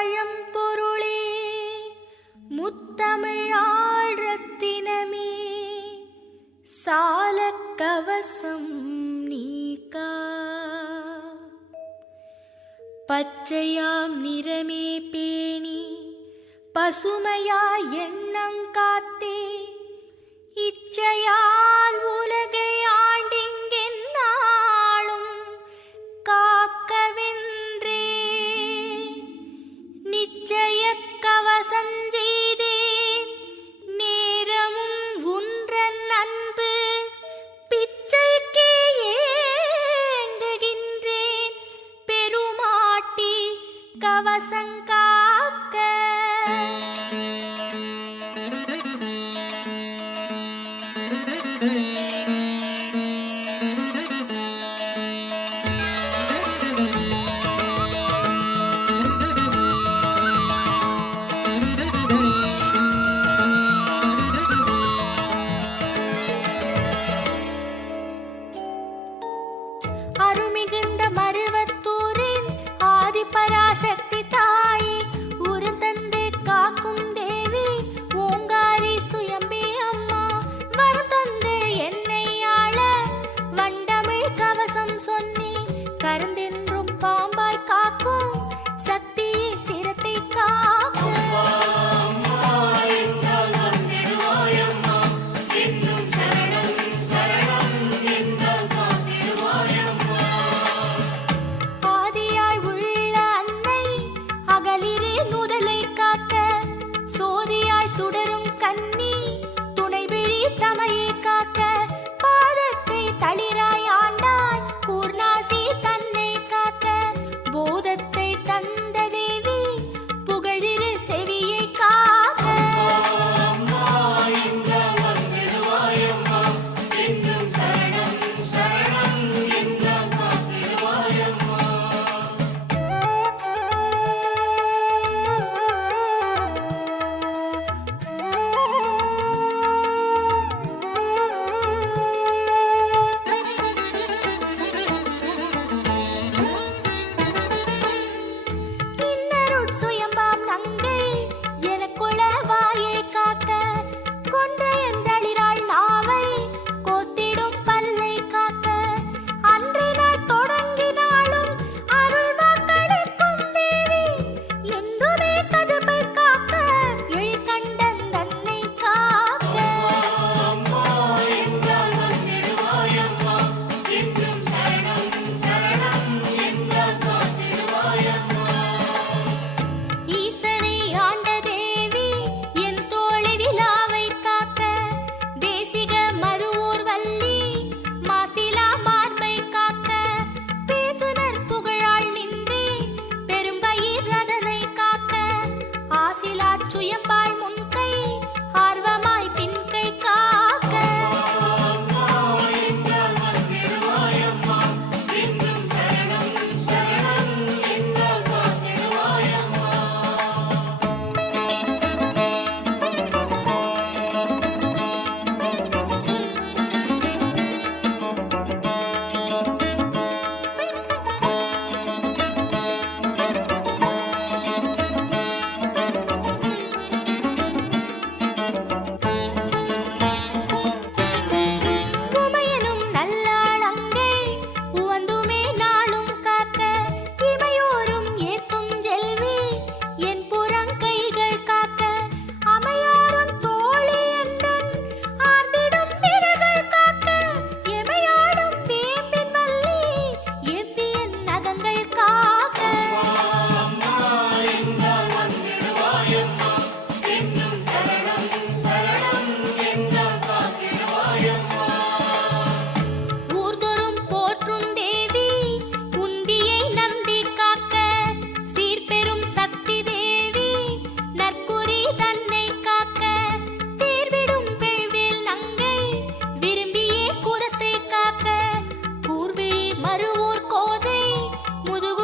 பழம்பொருளே முத்தமிழாள் ரத்தினமே சாலக் கவசம் நீக்கா பச்சையாம் நிறமே பேணி பசுமையாய் எண்ணங்காத்தே இச்சையால் உலகை ஆண்டிங்கென்னாளும் காக்கவென்றே நிச்சய கவசஞ்செய்தேன் நேரமும் உன்றன் அன்பு பிச்சைக்கே ஏங்குகின்றேன் பெருமாட்டி கவசங்காக்க அருமிகுந்த மருவத்தூரின் ஆதிபராசக்தி தாயே உருந்தந்து காக்கும் தேவி ஓங்காரி சுயம்பே அம்மா வரம் தந்து என்னை ஆள வண்டமிழ் கவசம் சொன்னேன் கருந்தென்றும் பாம்பாய் காக்கும் சக்தியே சிரத்தை காக்கும் ஆதியாய் உள்ள அன்னை அகலிரே நுதலை காக்க சோதியாய் சுடரும் கன்னி துணைவிழி தமையை காக்க பாதத்தை தளிராய் ஆண்டாய் கூர்நாசி தன்னை காக்க போதத்தை தந்த தேவி புகழிரு செவியை காக்க இன்னருட் சுயம்பாம் நங்கை எனக்குள வாயை காக்க கொன்றையந்தளிராள் நாவை கோத்திடும் பல்லை காக்க அன்றினால் தொடங்கினாலும் அருள் வாக்களிக்கும் தேவி என்றுமே கதுப்பை காக்க எழிற்கண்டன் தன்னை காக்க ஈசனை ஆண்ட தேவி என் தோழி விழாவை காக்க தேசிக மருவூர் வள்ளி மாசிலா மார்பை காக்க பேசுனர் புகழாள் நின்றே பெரும்பயிர் ரதனை காக்க ஆசிலா சுயம்பாள் முன்கை ஆர்வமாய் பின்கை காக்க உமையனும் நல்லாள் அங்கே உவந்துமே நாளும் காக்க இமையோரும் ஏத்துஞ்செல்வி என் புறங்கைகள் காக்க அமையாரும் தோழி என்றன் ஆர்ந்திடும் விரல்கள் காக்க எமையாடும் வேம்பின் வள்ளி எவ்வியன் நகங்கள் காக்க ஊர்தோறும் போற்றும் தேவி உந்தியை நம்பி காக்க சீர்பெரும் சக்தி தேவி நற்குறி தன்னை காக்க தேர்விடும் வெள்வேல் நங்கை விரும்பியே குலத்தை காக்க கூர்விழி மருவூர் கோதை முதுகு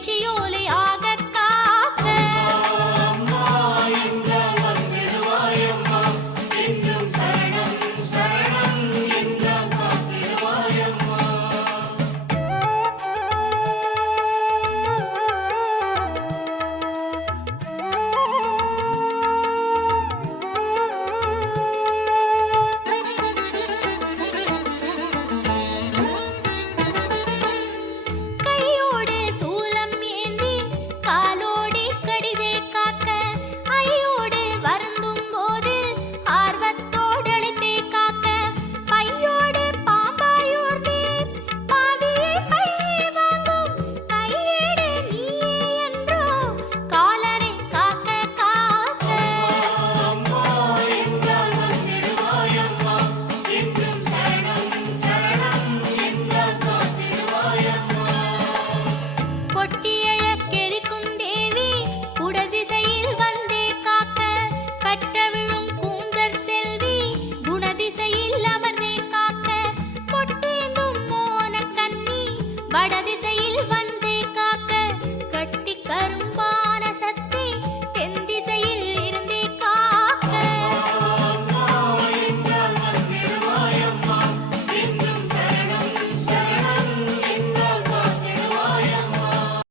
எழுச்சியோலை ஆகக் காக்க கையோடு சூலம் ஏந்தி காலோடி கடிதை காக்க ஐயோடு வருந்தும் போது ஆர்வத்தோடழைத்தே காக்க பையோடு பாம்பாயூர்ந்தே பாவியை பையே வாங்கும் கையேடு நீயே என்றோ காலனை காக்க காக்க கொட்டியழக் கெரிக்கும் தேவி குடதிசையில் வந்தே காக்க கட்டவிழும் கூந்தற் செல்வி குணதிசையில் அமர்ந்தே காக்க பொட்டேந்தும் மோன கன்னி வடதிசையில் வந்தே